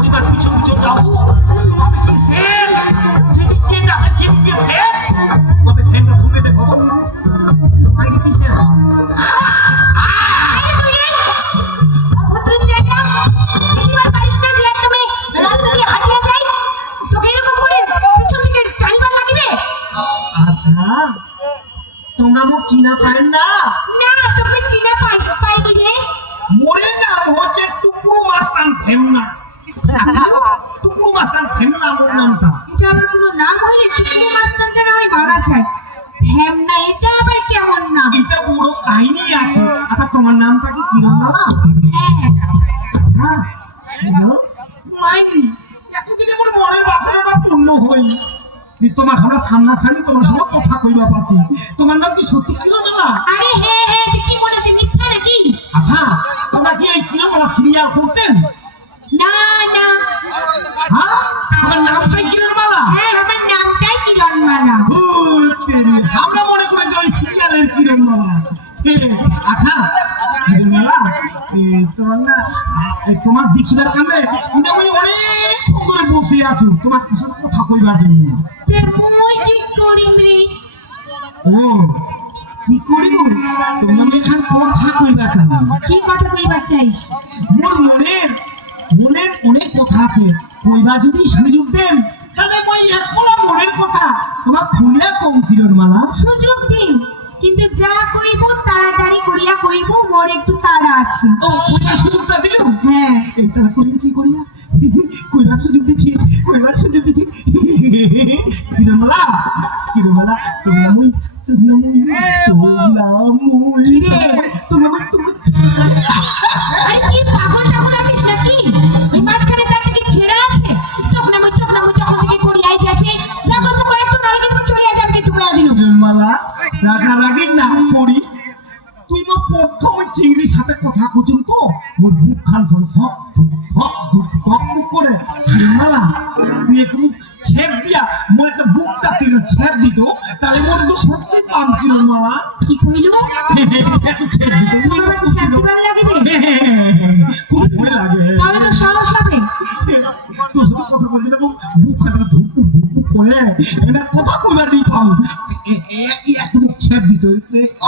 প্রতিবার পিছন পিছন যাও তো তবে কি সেন যেদিক দিয়ে যাচ্ছে সেদিকে সেন তবে সেনটা শুনে দেখো তো আগে কি সেন তোমরা মুখ চিনা পাই না না তুমি চিনা পাইনি রে মোরে নাম হচ্ছে টুকরু মাস্তান ফেমনা টুকরু মাস্তান ফেমনা মোর নামটা এটা আবার কোনো নাম হইলে টুকরু মাস্তানটা না হয় মারা যায় হেমনা এটা আবার কেমন নাম এটা বড় কাহিনী আছে আচ্ছা তোমার নামটা কি কিরণমালা হ্যাঁ আচ্ছা মাইনি এতদিনে মোর মনের বাসনাটা পূর্ণ হই তোমার আমরা সামনাসামনি তোমার সঙ্গে কথা কইবা পাচ্ছি তোমার নাম কি সত্যি কিরণমালা আরে হ্যাঁ হ্যাঁ তুই কি বলেছিস মিথ্যা নাকি আচ্ছা তোমরা কি এই কিরণমালা সিরিয়াল করতেন না না হ্যাঁ আমার নামটাই কিরণমালা হ্যাঁ আমার নামটাই কিরণমালা আমরা মনে করে যে ওই সিরিয়ালের কিরণমালা আচ্ছা কিরণমালা তোমার না তোমার দেখিবার কারণে আমি অনেক ধরে বসে আছি তোমার সাথে কথা কইবার জন্য মই কি করিম রে ও কি করিব তোমার এখান কথা কইবা চাই কি কথা কইবার চাইস মোর মনের অনেক কথা আছে কইবা যদি সুযোগ দেন তাহলে মই একলা মনের কথা তোমার খুলে কম কিরণমালা সুযোগ দিন কিন্তু যা কইব তাড়াতাড়ি করিয়া কইব মোর একটু তাড়া আছে ও কইবা সুযোগটা দিল হ্যাঁ এটা করি কি করিয়া কইবা সুযোগ দিছি কিরণমালা তোমরা মুই আরে কি পাগল টাগল আছিস নাকি এই মাঝখানে তাকে কি ছেড়া আছে তখন আমি যখন থেকে করি আই যাচ্ছে যখন তো একটু নালে কিন্তু চলে যাবে কিন্তু কয়া দিলু কিরণমালা রাগারাগি না করিস তুই মোর প্রথম ওই চিংড়ির সাথে কথা কইছুন তো মোর বুক খান ধক করে কিরণমালা তুই একটু ছেপ দিয়া মোর একটা বুকটা তুই ছেপ দিত তাহলে মোর তো সত্যি পাম কিরণমালা কি কইলু একটু ছেপ দিত তোমার শান্তি ভালো লাগবে খুব ভয় লাগে তাহলে তো সাহস হবে তোর সাথে কথা বলতে বুক খানটা ধুক করে এটা কথা কইবার দি পাও একটু ছেপ দিত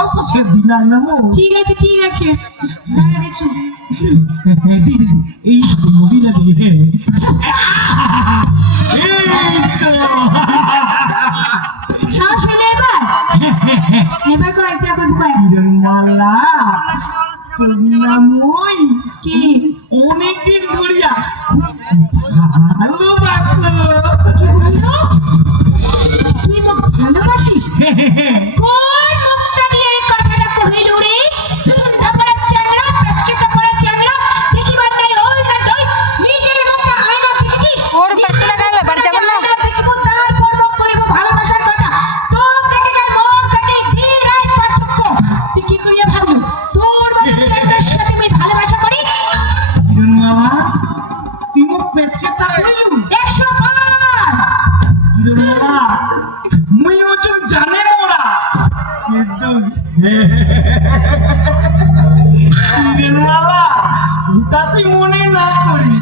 অল্প ছেপ দি না মো ঠিক আছে দাঁড়া দেখছো দিদি এই মোবিলা দিয়ে সাহস হলে এবার কয়েকটা করবো কয়েক কিরণমালা তোমরা মই কি অনেকদিন ধরিয়া ভালোবাসো কি বললো তুই মোক ভালোবাসিস কোন মুখটা দিয়ে এই কথাটা কহিলু রে তারপরে চ্যাংড়া পেছকেটা পরে চ্যাংড়া দেখিবার নাই ওই না দই নিজের মুখটা আয়না দেখেছিস ওর পেছনে গালে বাড়ি যাব না দেখিব তারপর মুখ কইব ভালোবাসার কথা তোর থেকে কার মুখ থেকে দিন রাত পার্থক্য তুই কি করিয়া ভাবলু তোর মতো চ্যাংড়ার সাথে আমি ভালোবাসা করি কিরণমালা তুই মোক পেছকেটা কইলু 100 বার কিরণমালা মুই ওজন জানে মোরা কিন্তু কিরণমালা উতাতে মনে না করি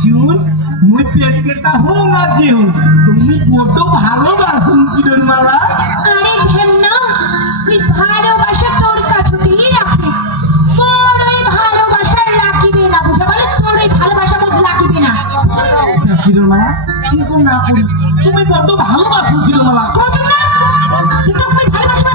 শুন মুই পেছকেটা হোক না যে হোক তুমি বড্ড ভালোবাসুন কিরণমালা আরে ঘেন্না ওই ভালোবাসা তোর কাছেই রাখে তোর ওই ভালোবাসার লাগিবে না বুঝা বলে তোর ওই ভালোবাসা মোর লাগিবে না কিরণমালা কি কোন না করি তুমি বড্ড ভালোবাসুন কিরণমালা কত